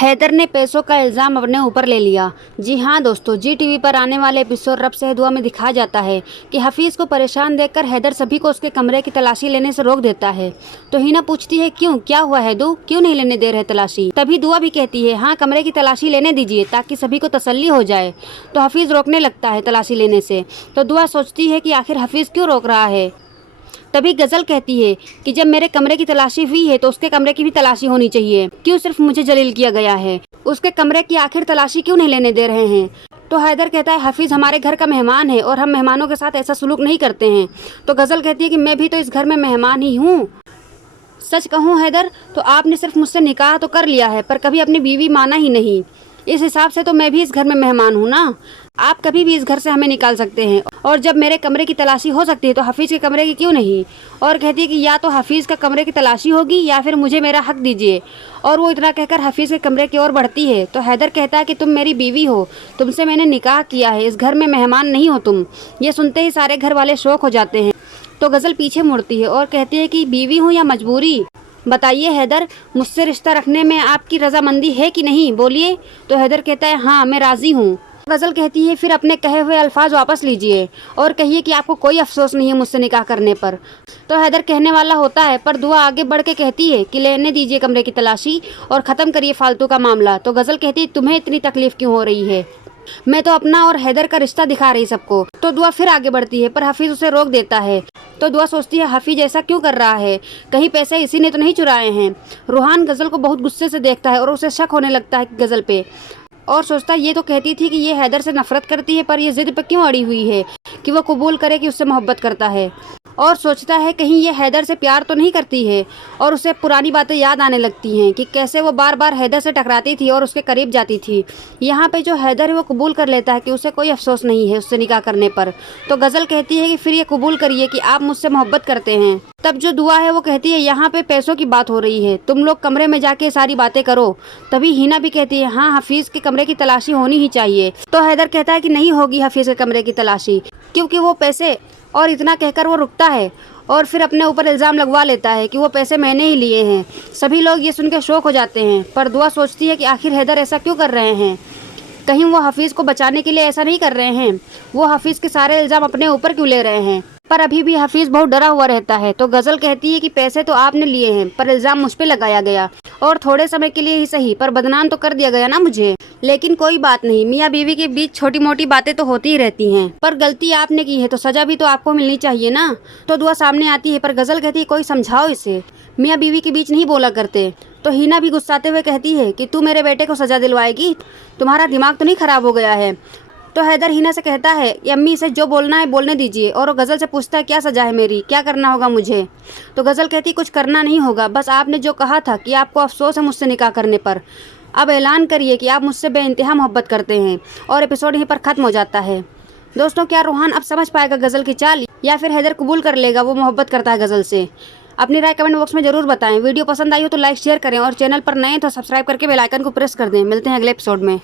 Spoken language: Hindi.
हैदर ने पैसों का इल्ज़ाम अपने ऊपर ले लिया। जी हाँ दोस्तों, जी टीवी पर आने वाले एपिसोड रब से है दुआ में दिखाया जाता है कि हफीज़ को परेशान देखकर हैदर सभी को उसके कमरे की तलाशी लेने से रोक देता है। तो हिना पूछती है क्यों, क्या हुआ है दू, क्यों नहीं लेने दे रहे तलाशी। तभी दुआ भी कहती है हाँ कमरे की तलाशी लेने दीजिए ताकि सभी को तसल्ली हो जाए। तो हफीज़ रोकने लगता है तलाशी लेने से। तो दुआ सोचती है कि आखिर हफीज़ क्यों रोक रहा है। तभी गजल कहती है कि जब मेरे कमरे की तलाशी हुई है तो उसके कमरे की भी तलाशी होनी चाहिए, क्यों सिर्फ मुझे जलील किया गया है, उसके कमरे की आखिर तलाशी क्यों नहीं लेने दे रहे हैं। तो हैदर कहता है हफीज़ हमारे घर का मेहमान है और हम मेहमानों के साथ ऐसा सलूक नहीं करते हैं। तो गजल कहती है कि मैं भी तो इस घर में मेहमान ही हूँ। सच कहूँ हैदर, तो आपने सिर्फ मुझसे निकाह तो कर लिया है पर कभी अपनी बीवी माना ही नहीं। इस हिसाब से तो मैं भी इस घर में मेहमान हूँ ना। आप कभी भी इस घर से हमें निकाल सकते हैं और जब मेरे कमरे की तलाशी हो सकती है तो हफीज़ के कमरे की क्यों नहीं। और कहती है कि या तो हफीज़ का कमरे की तलाशी होगी या फिर मुझे मेरा हक दीजिए। और वो इतना कहकर हफीज़ के कमरे की ओर बढ़ती है। तो हैदर कहता है कि तुम मेरी बीवी हो, तुमसे मैंने निकाह किया है, इस घर में मेहमान नहीं हो तुम। ये सुनते ही सारे घर वाले शौक हो जाते हैं। तो गज़ल पीछे मुड़ती है और कहती है कि बीवी हूँ या मजबूरी, बताइए हैदर, मुझसे रिश्ता रखने में आपकी रजामंदी है कि नहीं, बोलिए। तो हैदर कहता है हाँ मैं राज़ी हूँ। गज़ल कहती है फिर अपने कहे हुए अल्फाज वापस लीजिए और कहिए कि आपको कोई अफसोस नहीं है मुझसे निकाह करने पर। तो हैदर कहने वाला होता है पर दुआ आगे बढ़ के कहती है कि लेने दीजिए कमरे की तलाशी और ख़त्म करिए फालतू का मामला। तो गज़ल कहती है तुम्हें इतनी तकलीफ क्यों हो रही है, मैं तो अपना और हैदर का रिश्ता दिखा रही सबको। तो दुआ फिर आगे बढ़ती है पर हफीज़ उसे रोक देता है। तो दुआ सोचती है हफीज़ ऐसा क्यों कर रहा है, कहीं पैसे इसी ने तो नहीं चुराए हैं। रूहान गज़ल को बहुत गुस्से से देखता है और उसे शक होने लगता है गज़ल पे और सोचता है ये तो कहती थी कि ये हैदर से नफरत करती है पर ये जिद पर क्यों अड़ी हुई है कि वो कबूल करे कि उससे मोहब्बत करता है। और सोचता है कहीं ये हैदर से प्यार तो नहीं करती है और उसे पुरानी बातें याद आने लगती हैं कि कैसे वो बार बार हैदर से टकराती थी और उसके करीब जाती थी। यहाँ पे जो हैदर है वो कबूल कर लेता है कि उसे कोई अफसोस नहीं है उससे निकाह करने पर। तो गज़ल कहती है कि फिर ये कबूल करिए कि आप मुझसे मोहब्बत करते हैं। तब जो दुआ है वो कहती है यहाँ पे पैसों की बात हो रही है, तुम लोग कमरे में जाके सारी बातें करो। तभी हिना भी कहती है हाँ हफीज़ के कमरे की तलाशी होनी ही चाहिए। तो हैदर कहता है कि नहीं होगी हफीज़ के कमरे की तलाशी क्योंकि वो पैसे, और इतना कहकर वो रुकता है और फिर अपने ऊपर इल्ज़ाम लगवा लेता है कि वो पैसे मैंने ही लिए हैं। सभी लोग ये सुन के शौक हो जाते हैं पर दुआ सोचती है कि आखिर हैदर ऐसा क्यों कर रहे हैं, कहीं वो हफीज़ को बचाने के लिए ऐसा नहीं कर रहे हैं, वो हफीज़ के सारे इल्ज़ाम अपने ऊपर क्यों ले रहे हैं। पर अभी भी हफीज़ बहुत डरा हुआ रहता है। तो गज़ल कहती है कि पैसे तो आपने लिए हैं पर इल्ज़ाम मुझ पे लगाया गया और थोड़े समय के लिए ही सही पर बदनाम तो कर दिया गया ना मुझे। लेकिन कोई बात नहीं, मियाँ बीवी के बीच छोटी मोटी बातें तो होती ही रहती हैं, पर गलती आपने की है तो सजा भी तो आपको मिलनी चाहिए ना। तो दुआ सामने आती है पर गज़ल कहती है कोई समझाओ इसे, मियाँ बीवी के बीच नहीं बोला करते। तो हिना भी गुस्साते हुए कहती है कि तू मेरे बेटे को सजा दिलवाएगी, तुम्हारा दिमाग तो नहीं खराब हो गया है। तो हैदर हिना से कहता है कि अम्मी इसे जो बोलना है बोलने दीजिए और वो गज़ल से पूछता है क्या सजा है मेरी, क्या करना होगा मुझे। तो गज़ल कहती कुछ करना नहीं होगा, बस आपने जो कहा था कि आपको अफसोस है मुझसे निकाह करने पर, अब ऐलान करिए कि आप मुझसे बेइंतहा मोहब्बत करते हैं। और एपिसोड यहीं पर ख़त्म हो जाता है। दोस्तों क्या रूहान अब समझ पाएगा गज़ल की चाल या फिर हैदर कबूल कर लेगा वो मोहब्बत करता है गज़ल से। अपनी राय कमेंट बॉक्स में जरूर बताएं। वीडियो पसंद आई हो तो लाइक शेयर करें और चैनल पर नए तो सब्सक्राइब करके बेल आइकन को प्रेस कर दें। मिलते हैं अगले एपिसोड में।